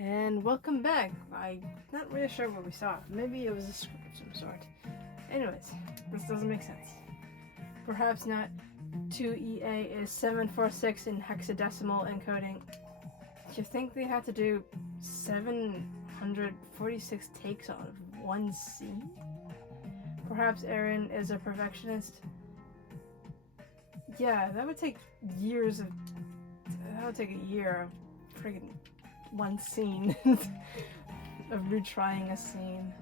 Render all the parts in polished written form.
And welcome back. I'm not really sure what we saw. Maybe it was a script of some sort. Anyways, this doesn't make sense. Perhaps not 2EA is 746 in hexadecimal encoding. Do you think they had to do 746 takes on one scene? Perhaps Aaron is a perfectionist. Yeah, that would take years of... That would take a year of friggin' one scene of retrying a scene.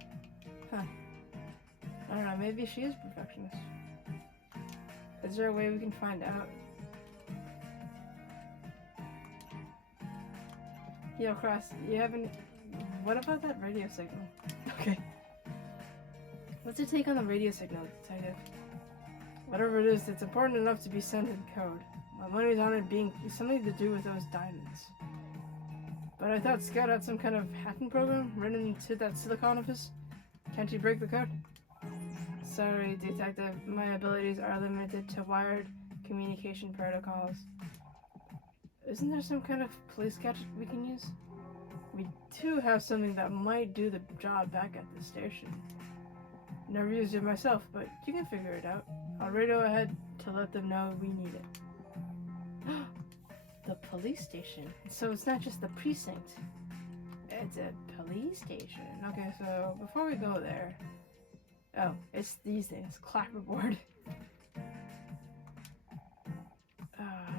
Huh. I don't know, maybe she is a perfectionist. Is there a way we can find out? Yo, Cross, you haven't... What about that radio signal? Okay. What's your take on the radio signal, Detective? Whatever it is, it's important enough to be sent in code. My money's on it being something to do with those diamonds. But I thought Scott had some kind of hacking program written into that silicon of his. Can't you break the code? Sorry, Detective. My abilities are limited to wired communication protocols. Isn't there some kind of police gadget we can use? We do have something that might do the job back at the station. Never used it myself, but you can figure it out. I'll radio ahead to let them know we need it. The police station. So it's not just the precinct. It's a police station. Okay, so before we go there... Oh, it's these things. Clapperboard.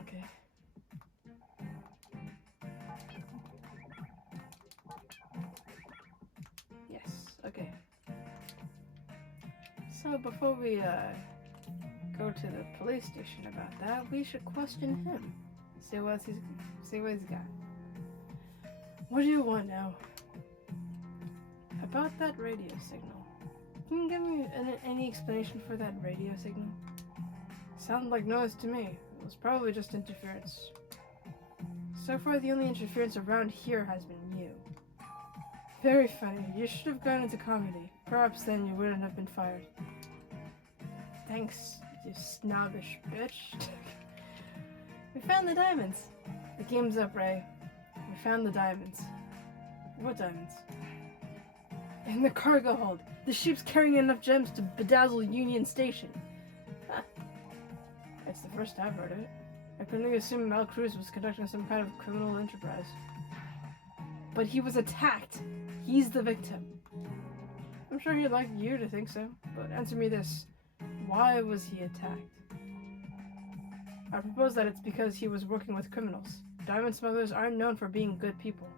Okay. Yes, okay. So before we go to the police station about that, we should question him. See what he's got. What do you want now? About that radio signal. Can you give me any explanation for that radio signal? Sounded like noise to me. It was probably just interference. So far, the only interference around here has been you. Very funny. You should have gone into comedy. Perhaps then you wouldn't have been fired. Thanks, you snobbish bitch. We found the diamonds. The game's up, Ray. We found the diamonds. What diamonds? In the cargo hold. The ship's carrying enough gems to bedazzle Union Station. Huh. It's the first I've heard of it. I couldn't assume Mal Cruz was conducting some kind of criminal enterprise. But he was attacked. He's the victim. I'm sure he'd like you to think so, but answer me this. Why was he attacked? I propose that it's because he was working with criminals. Diamond smugglers aren't known for being good people.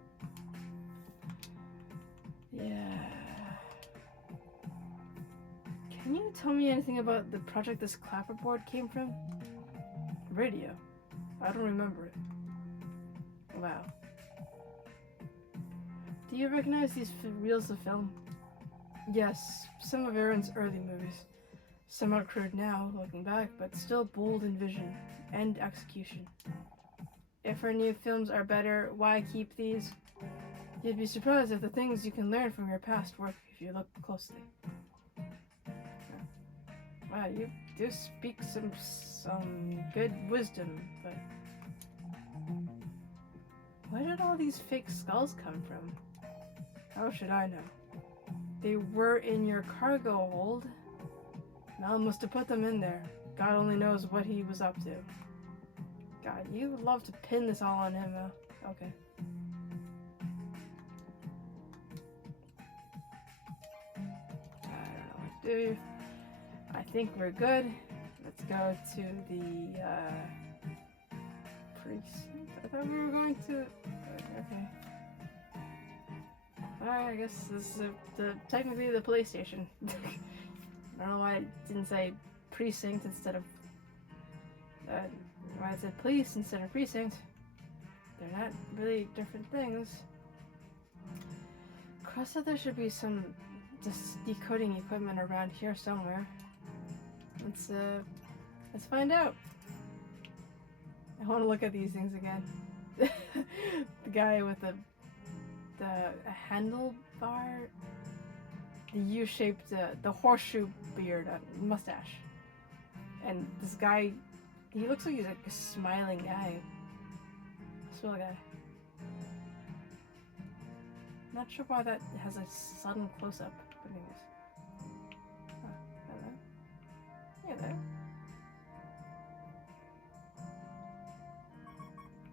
Yeah. Can you tell me anything about the project this clapperboard came from? Radio. I don't remember it. Wow. Do you recognize these reels of film? Yes, some of Aaron's early movies. Somewhat crude now, looking back, but still bold in vision and execution. If our new films are better, why keep these? You'd be surprised at the things you can learn from your past work if you look closely. Wow, you do speak some good wisdom, but... Where did all these fake skulls come from? How should I know? They were in your cargo hold. Mal must have put them in there. God only knows what he was up to. God, you would love to pin this all on him, Mal. Okay. I don't know what to do. I think we're good. Let's go to the precinct. I thought we were going to... Okay. Alright, I guess this is technically the police station. I don't know why it didn't say precinct instead of... why it said police instead of precinct. They're not really different things. Cross said there should be some decoding equipment around here somewhere. Let's find out. I want to look at these things again. The guy with the handlebar, the U-shaped, the horseshoe beard, mustache, and this guy, he looks like he's like a smiling guy. Swell guy. Not sure why that has a sudden close-up. But anyways. Oh, hello. Hello.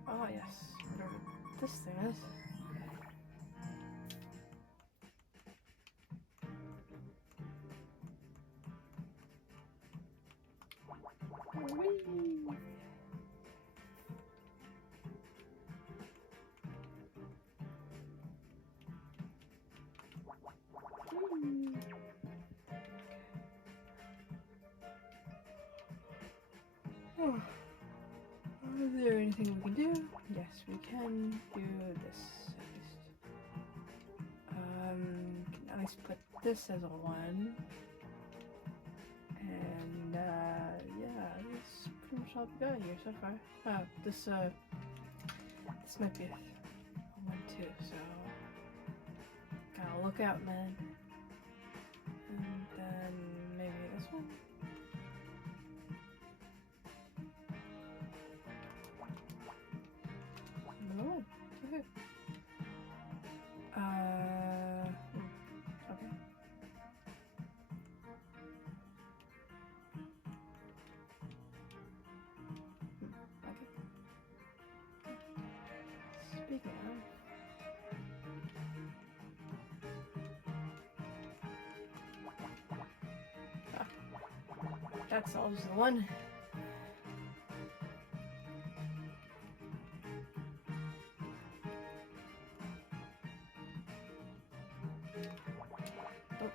Oh yes, whatever this thing is. Whee! Oh. Is there anything we can do? Yes, we can do this at least. Can at least put this as a 1. And yeah, that's pretty much all we got here so far. Oh, this might be a 1 too, so gotta look out, man. And then maybe this one. Another one. Okay. Okay. Okay. Speaking of. That solves the one. Oh.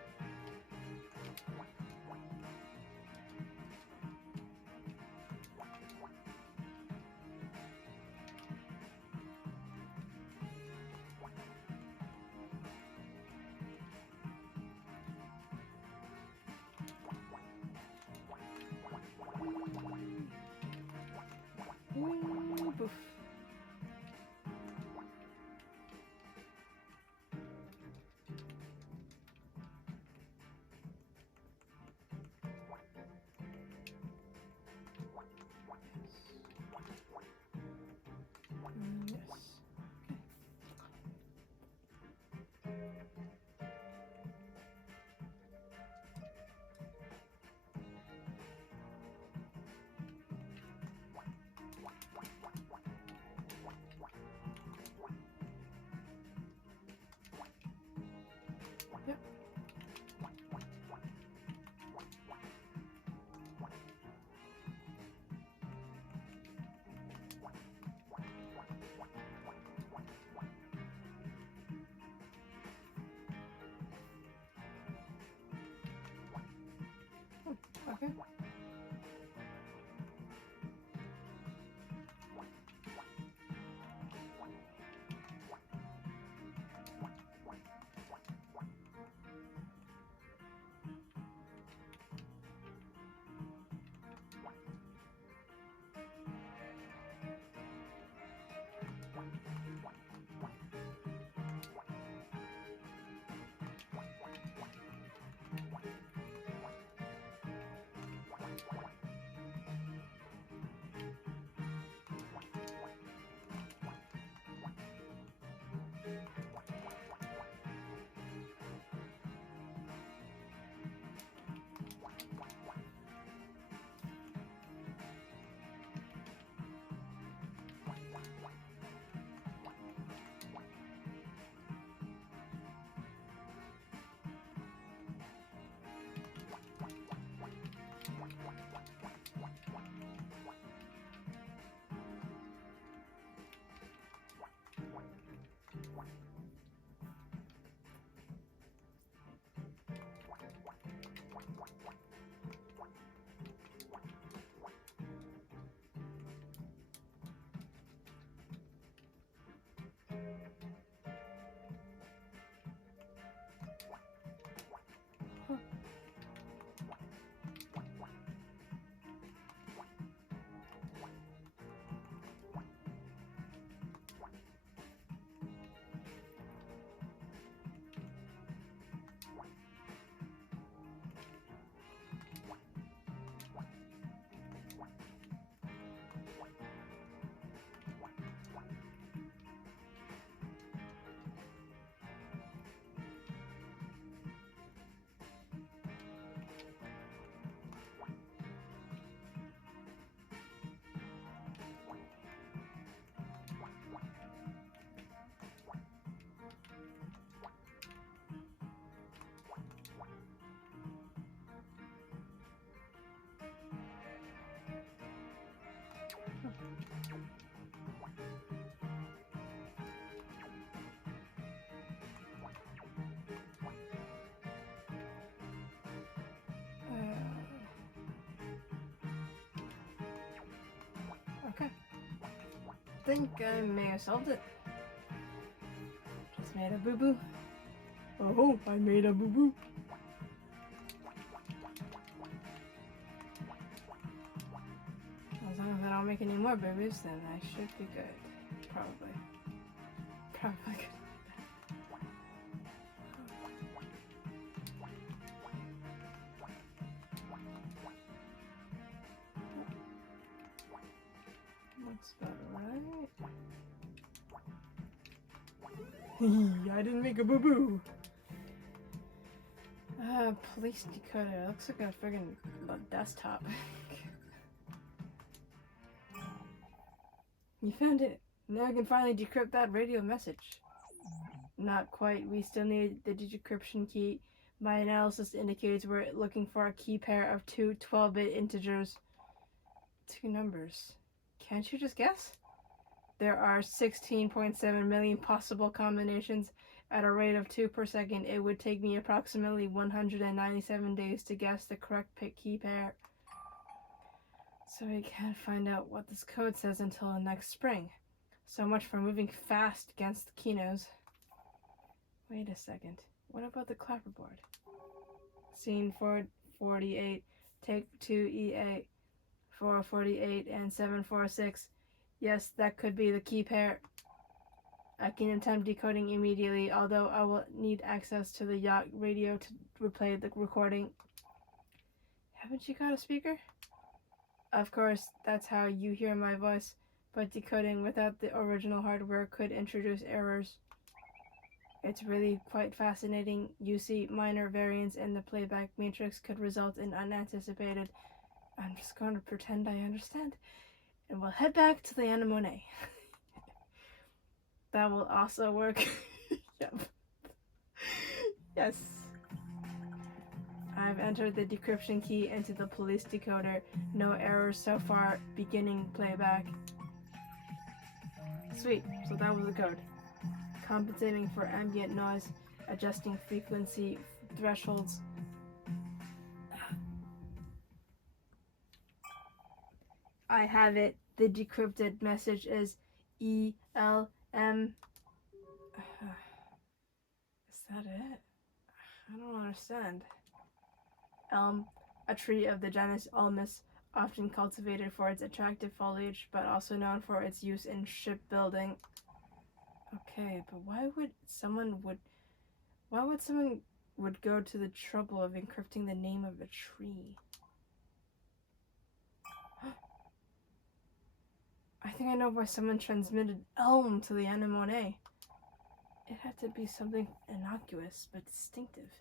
Whee, poof. Yes. Yep. Okay. think I may have solved it. Just made a boo-boo. Oh, I made a boo-boo. As long as I don't make any more boo-boos, then I should be good. Probably. Probably good. Looks about right. I didn't make a boo-boo. Police decoder. Looks like a friggin' desktop. You found it. Now I can finally decrypt that radio message. Not quite. We still need the decryption key. My analysis indicates we're looking for a key pair of two 12-bit integers. Two numbers. Can't you just guess? There are 16.7 million possible combinations. At a rate of 2 per second, it would take me approximately 197 days to guess the correct key pair. So we can't find out what this code says until next spring. So much for moving fast against the Kinos. Wait a second. What about the clapperboard? Scene 448, take 2 EA, 448 and 746. Yes, that could be the key pair. I can attempt decoding immediately, although I will need access to the yacht radio to replay the recording. Haven't you got a speaker? Of course, that's how you hear my voice, but decoding without the original hardware could introduce errors. It's really quite fascinating. You see, minor variance in the playback matrix could result in unanticipated. I'm just going to pretend I understand, and we'll head back to the anemone. That will also work. Yep. Yes. I've entered the decryption key into the police decoder. No errors so far. Beginning playback. Sweet. So that was the code. Compensating for ambient noise, adjusting frequency thresholds. I have it. The decrypted message is ELM. Is that it? I don't understand. Elm, a tree of the genus Ulmus, often cultivated for its attractive foliage, but also known for its use in shipbuilding. Okay, but why would someone go to the trouble of encrypting the name of a tree? I think I know why someone transmitted elm to the anemone. It had to be something innocuous but distinctive.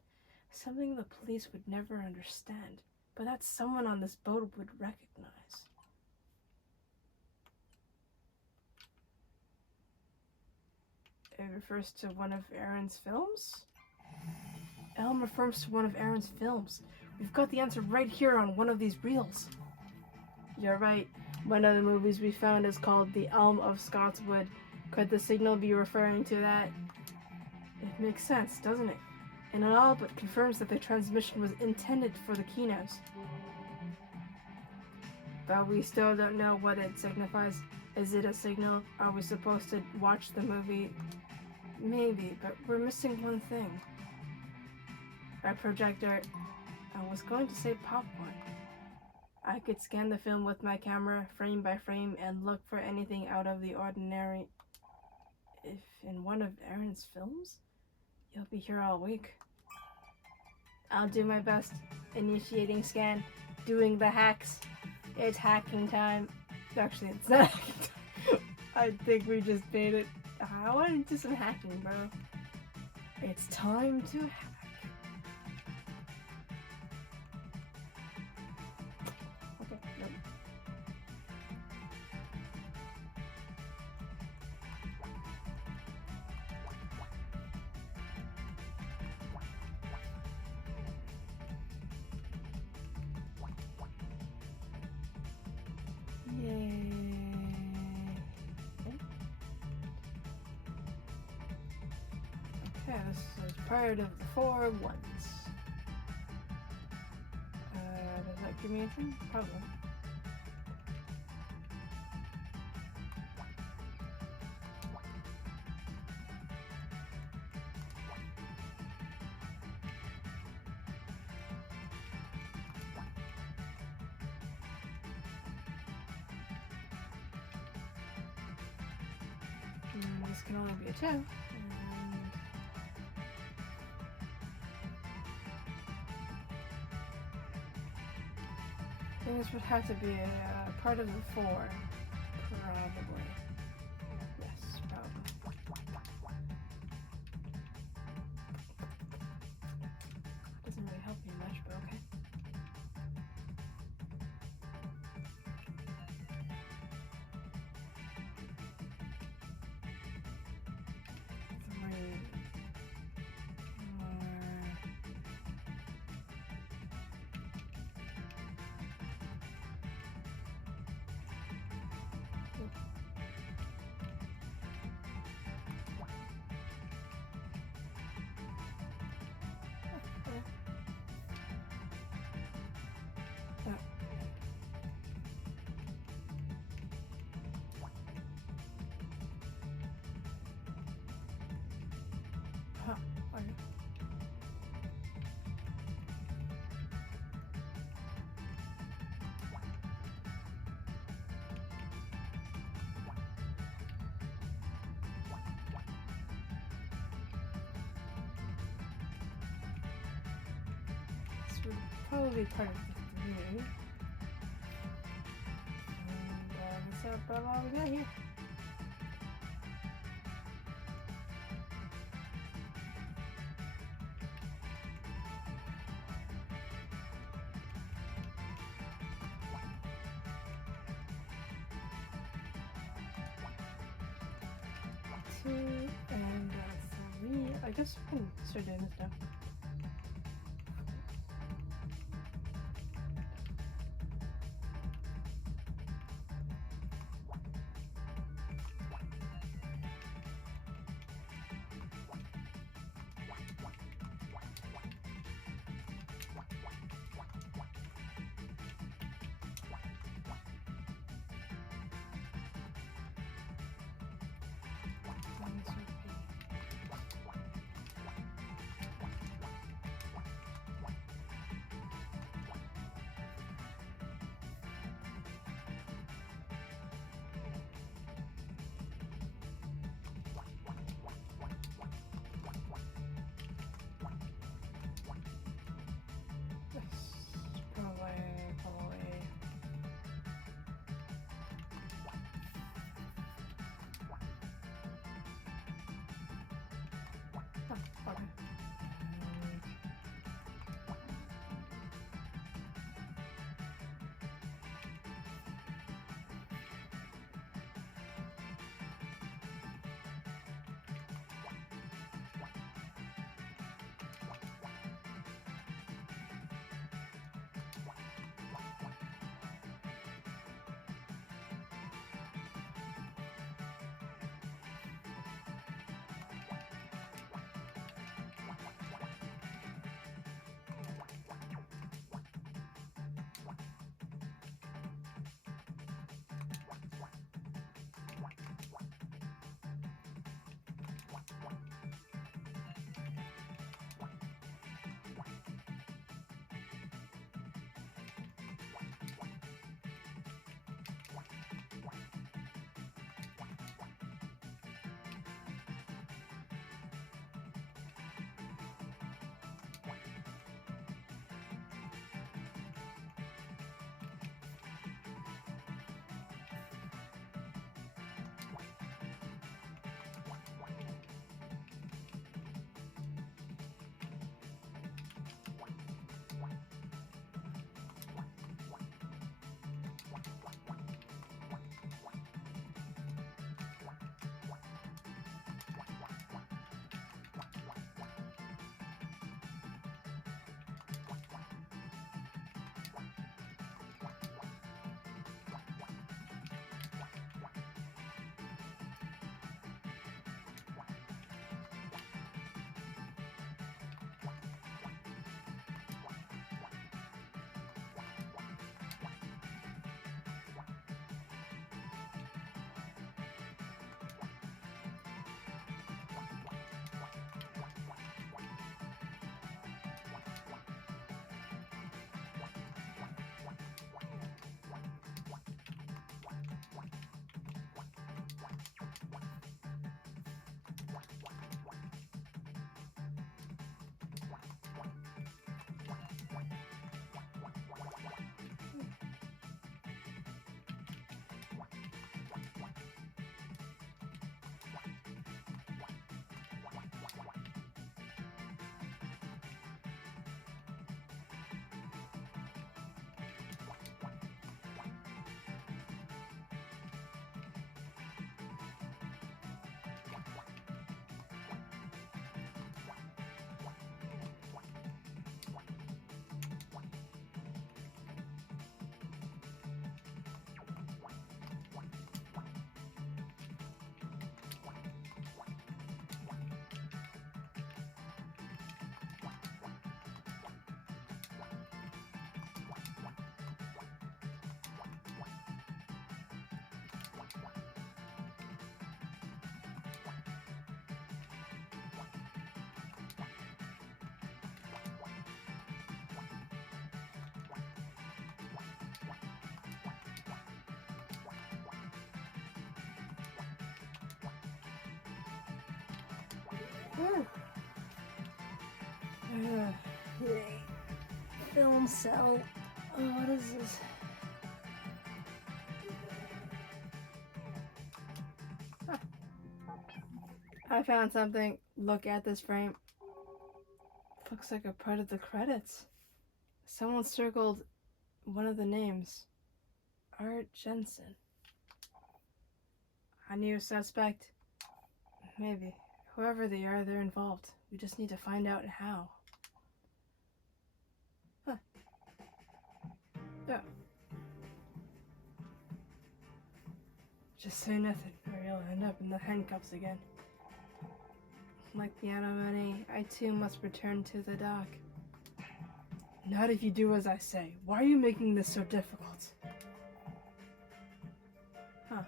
Something the police would never understand, but that someone on this boat would recognize. It refers to one of Aaron's films? Elm refers to one of Aaron's films. We've got the answer right here on one of these reels. You're right. One of the movies we found is called The Elm of Scotswood. Could the signal be referring to that? It makes sense, doesn't it? And it all but confirms that the transmission was intended for the Kinos. But we still don't know what it signifies. Is it a signal? Are we supposed to watch the movie? Maybe, but we're missing one thing. A projector. I was going to say popcorn. I could scan the film with my camera, frame by frame, and look for anything out of the ordinary. If in one of Aaron's films? You'll be here all week. I'll do my best. Initiating scan. Doing the hacks. It's hacking time. Actually, it's not hacking time. I think we just made it. I want to do some hacking, bro. It's time to hack. Okay, nope. Yay. Okay, this is part of the 4 ones. Does that give me anything? Probably. This can only be a 2. And I think this would have to be a part of the 4. Probably. Yes, probably. Doesn't really help me much, but okay. This would probably be part of the 3. And that's about all we got here. And 3. I guess we can start doing this now. Ooh. Yay. Film cell. Oh, what is this? Huh. I found something. Look at this frame. Looks like a part of the credits. Someone circled one of the names. Art Jensen. A new suspect? Maybe. Whoever they are, they're involved. We just need to find out how. Huh. Yeah. Just say nothing, or you'll end up in the handcuffs again. Like the money, I too must return to the dock. Not if you do as I say. Why are you making this so difficult? Huh.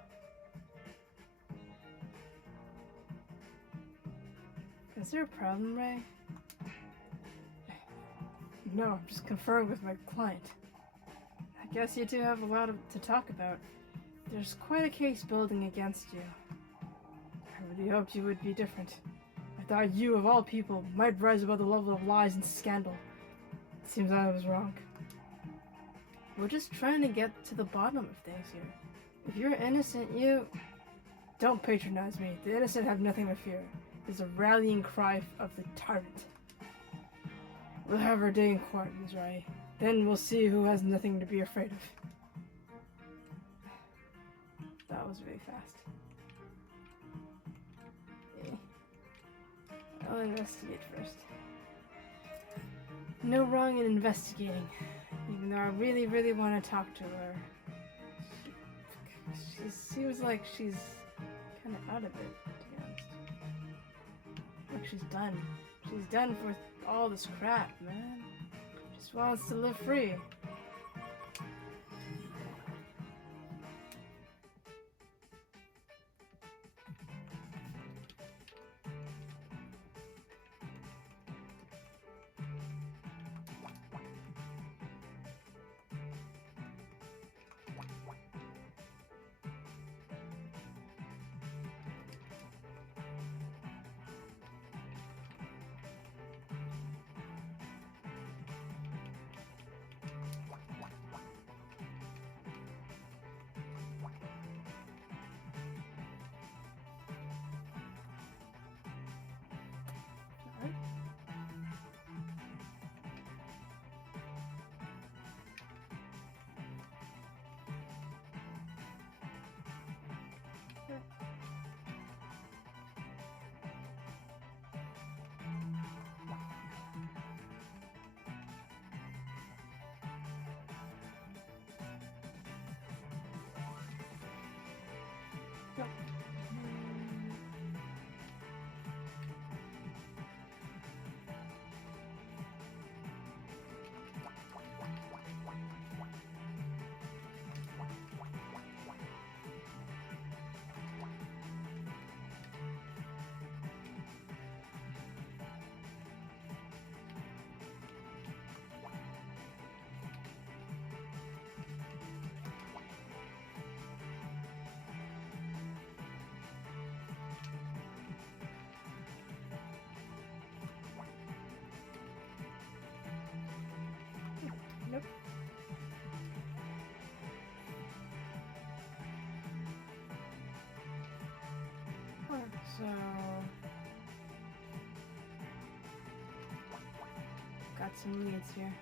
Is there a problem, Ray? No, I'm just conferring with my client. I guess you two have a lot to talk about. There's quite a case building against you. I really hoped you would be different. I thought you, of all people, might rise above the level of lies and scandal. It seems I was wrong. We're just trying to get to the bottom of things here. If you're innocent, you... Don't patronize me. The innocent have nothing to fear. It's a rallying cry of the tyrant. We'll have our day in court, Ms. Ray. Then we'll see who has nothing to be afraid of. That was really fast. Okay. I'll investigate first. No wrong in investigating. Even though I really, really want to talk to her. She seems like she's kind of out of it, to be honest. Like she's done. She's done with all this crap, man. Just wants to live free. Nope. So got some leads here.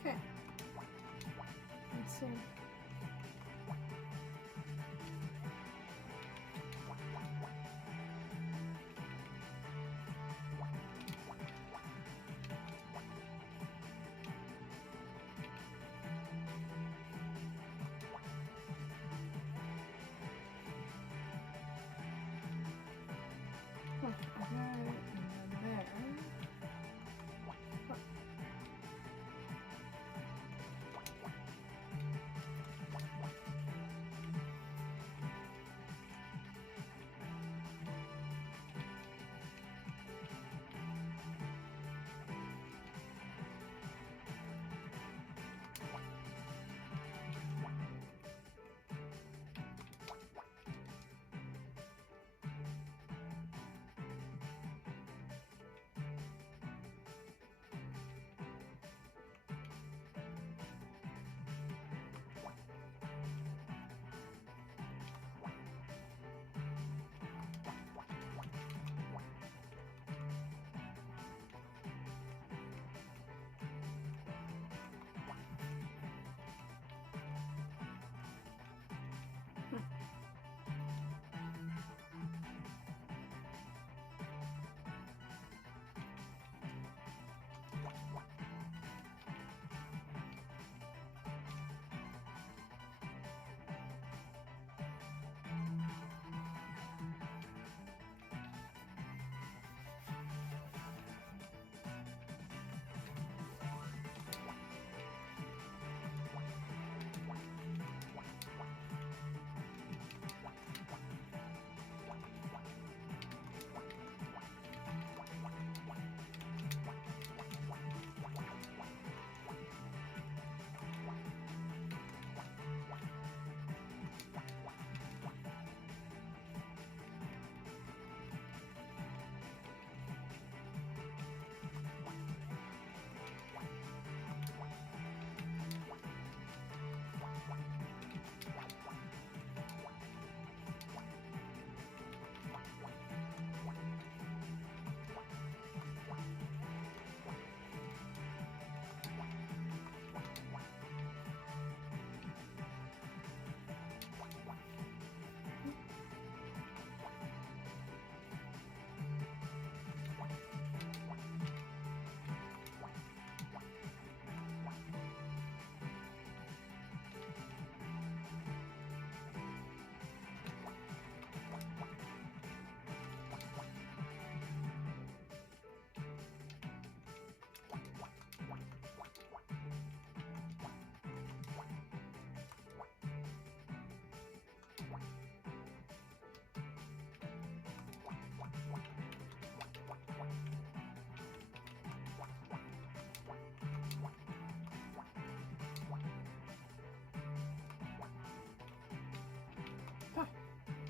Okay. Let's see. Huh, okay, and then there. Huh.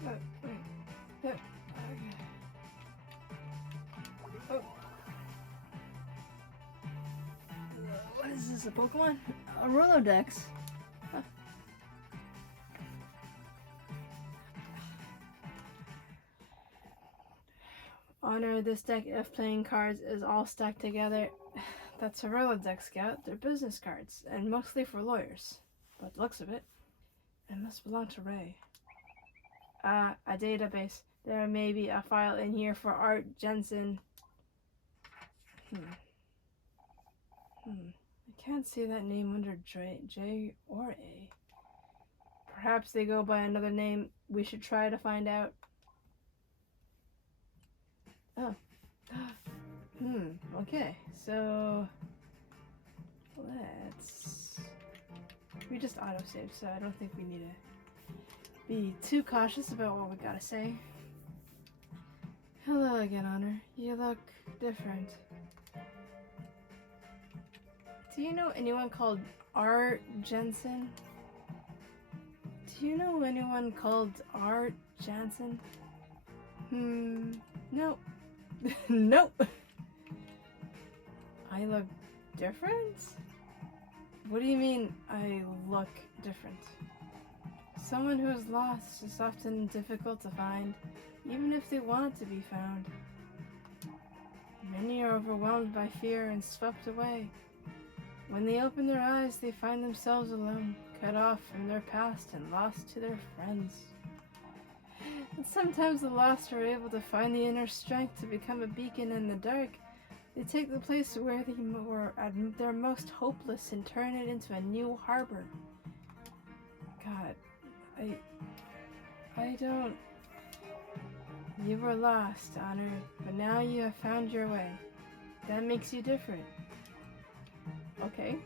Okay. Oh. What is this, a Pokemon? A Rolodex. Huh. Honor, this deck of playing cards is all stacked together. That's a Rolodex, Scout. They're business cards, and mostly for lawyers. But the looks of it, it must belong to Ray. A database. There may be a file in here for Art Jensen. I can't see that name under J or A. Perhaps they go by another name. We should try to find out. Oh. Okay. So we just autosave, so I don't think we need to be too cautious about what we gotta say. Hello again, Honor. You look different. Do you know anyone called Art Jensen? Do you know anyone called Art Jensen? Nope. Nope. I look different? What do you mean I look different? Someone who is lost is often difficult to find, even if they want to be found. Many are overwhelmed by fear and swept away. When they open their eyes, they find themselves alone, cut off from their past and lost to their friends. And sometimes the lost are able to find the inner strength to become a beacon in the dark. They take the place where they were at their most hopeless and turn it into a new harbor. God, I don't... You were lost, Honor, but now you have found your way. That makes you different. Okay.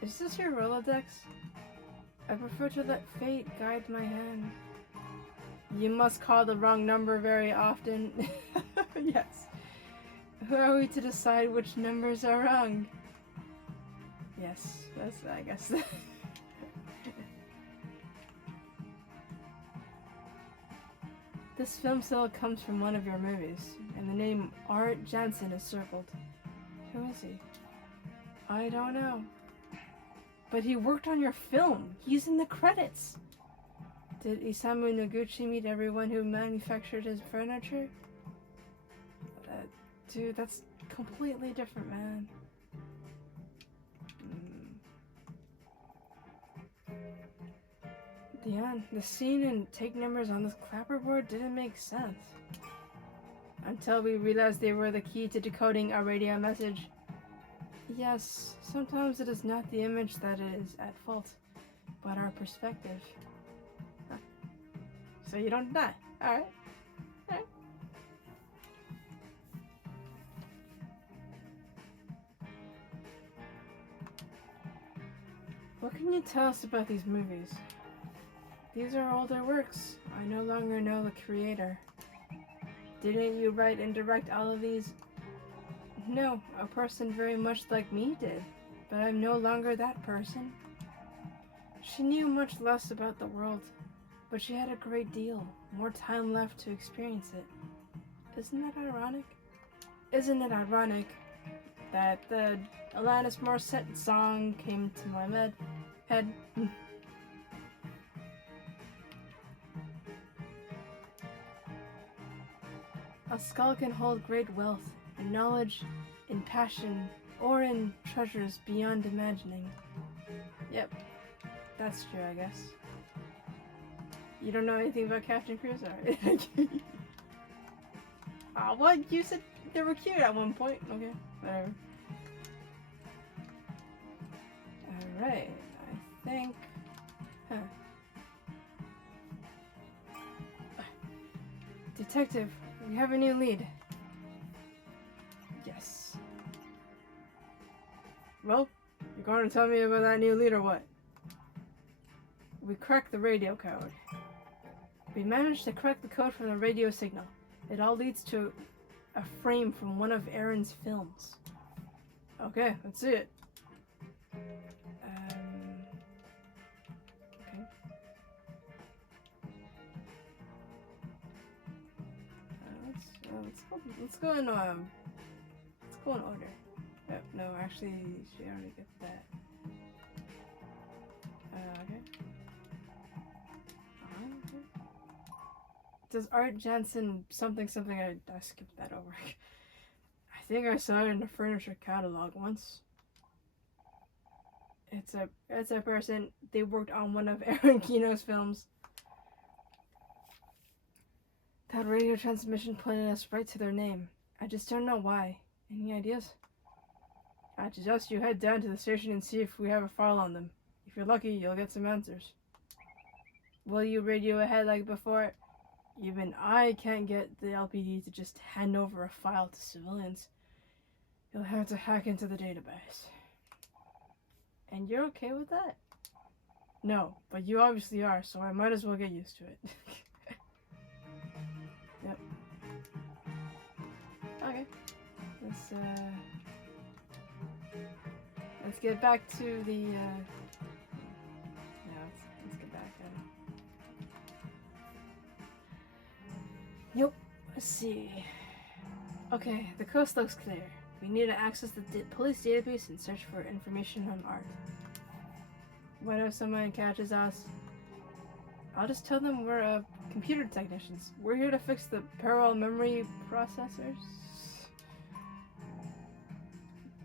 Is this your Rolodex? I prefer to let fate guide my hand. You must call the wrong number very often. Yes. Who are we to decide which numbers are wrong? Yes, that's, I guess. This film still comes from one of your movies, and the name Art Jensen is circled. Who is he? I don't know. But he worked on your film. He's in the credits. Did Isamu Noguchi meet everyone who manufactured his furniture? Dude, that's completely different, man. The scene and take numbers on this clapperboard didn't make sense. Until we realized they were the key to decoding a radio message. Yes, sometimes it is not the image that is at fault, but our perspective. Huh. So you don't die. Alright. Alright. What can you tell us about these movies? These are older works. I no longer know the creator. Didn't you write and direct all of these? No, a person very much like me did, but I'm no longer that person. She knew much less about the world, but she had a great deal, more time left to experience it. Isn't that ironic? Isn't it ironic that the Alanis Morissette song came to my head? A skull can hold great wealth, in knowledge, in passion, or in treasures beyond imagining. Yep, that's true, I guess. You don't know anything about Captain Crusoe? Ah, what? You said they were cute at one point. Okay, whatever. Alright, I think... Huh. Detective, we have a new lead. Yes. Well, you're going to tell me about that new lead or what? We cracked the radio code. We managed to crack the code from the radio signal. It all leads to a frame from one of Aaron's films. Okay, let's see it. Okay. Let's go in order. Oh, no, actually, she already got that. Okay. Okay. Does Art Jansen something? I skipped that over. I think I saw it in the furniture catalog once. It's a person. They worked on one of Aaron Kino's films. That radio transmission pointed us right to their name. I just don't know why. Any ideas? I suggest you head down to the station and see if we have a file on them. If you're lucky, you'll get some answers. Will you radio ahead like before? Even I can't get the LPD to just hand over a file to civilians. You'll have to hack into the database. And you're okay with that? No, but you obviously are, so I might as well get used to it. Yep. Okay. Let's get back to the let's get back Yep. Let's see. Okay, the coast looks clear. We need to access the police database and search for information on Art. What if someone catches us? I'll just tell them we're computer technicians. We're here to fix the parallel memory processors.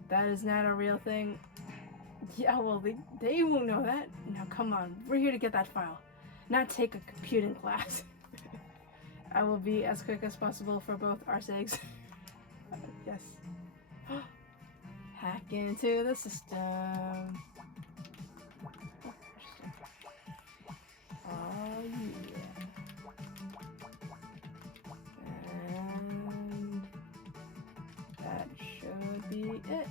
That is not a real thing. Yeah, well, they won't know that. Now, come on. We're here to get that file, not take a computing class. I will be as quick as possible for both our sakes. Yes. Hack into the system. Oh, yeah. And that should be it.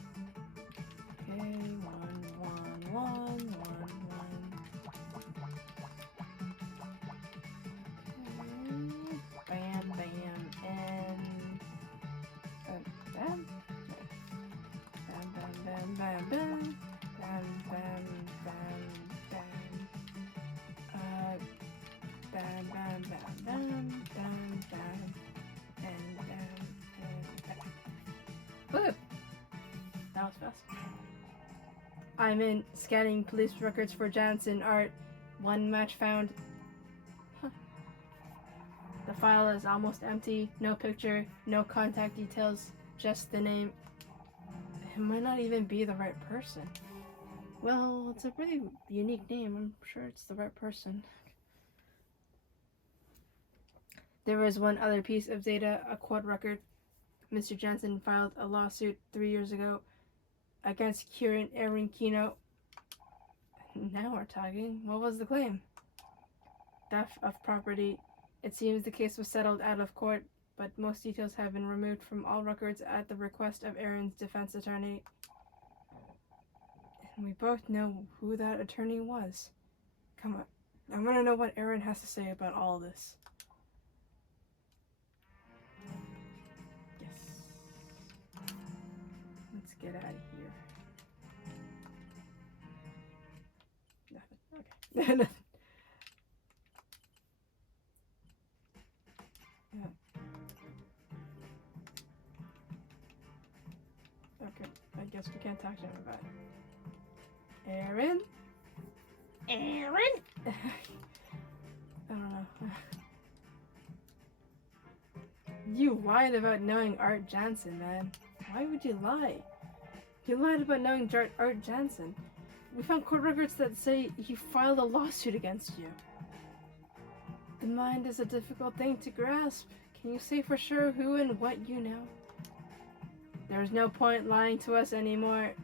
Okay, 1, 1, 1, 1, 1. Okay. Bam, bam, and bam. Bam, bam, bam, bam, bam. Bam, bam, bam, bam. Bam, bam, bam, bam, bam, bam, and bam, and bam. Woo! That was fast. I'm in. Scanning police records for Jansen. Art. 1 match found. Huh. The file is almost empty. No picture, no contact details, just the name. It might not even be the right person. Well, it's a pretty unique name. I'm sure it's the right person. There was one other piece of data, a court record. Mr. Jansen filed a lawsuit 3 years ago against Kieran Aaron Kino. Now we're talking. What was the claim? Theft of property. It seems the case was settled out of court, but most details have been removed from all records at the request of Aaron's defense attorney. And we both know who that attorney was. Come on. I want to know what Aaron has to say about all this. Yes. Let's get out of here. Nothing. Okay. Yeah. Okay. I guess we can't talk to him about it. Aaron? Aaron? I don't know. You lied about knowing Art Jansen, man. Why would you lie? You lied about knowing Art Jansen. We found court records that say he filed a lawsuit against you. The mind is a difficult thing to grasp. Can you say for sure who and what you know? There's no point lying to us anymore.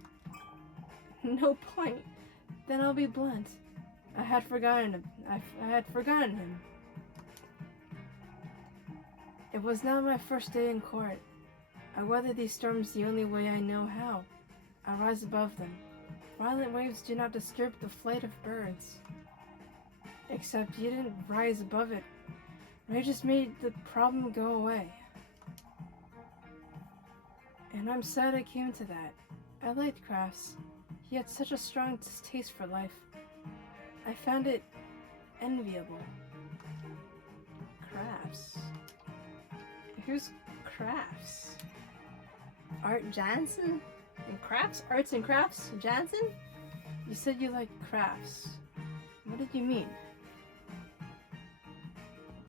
No point. Then I'll be blunt. I had forgotten him. I had forgotten him. It was not my first day in court. I weather these storms the only way I know how. I rise above them. Violent waves do not disturb the flight of birds. Except you didn't rise above it. Rage just made the problem go away. And I'm sad it came to that. I liked Crafts. He had such a strong taste for life. I found it enviable. Crafts. Who's Crafts? Art Jansen? And crafts? Arts and crafts? Jansen? You said you like crafts. What did you mean?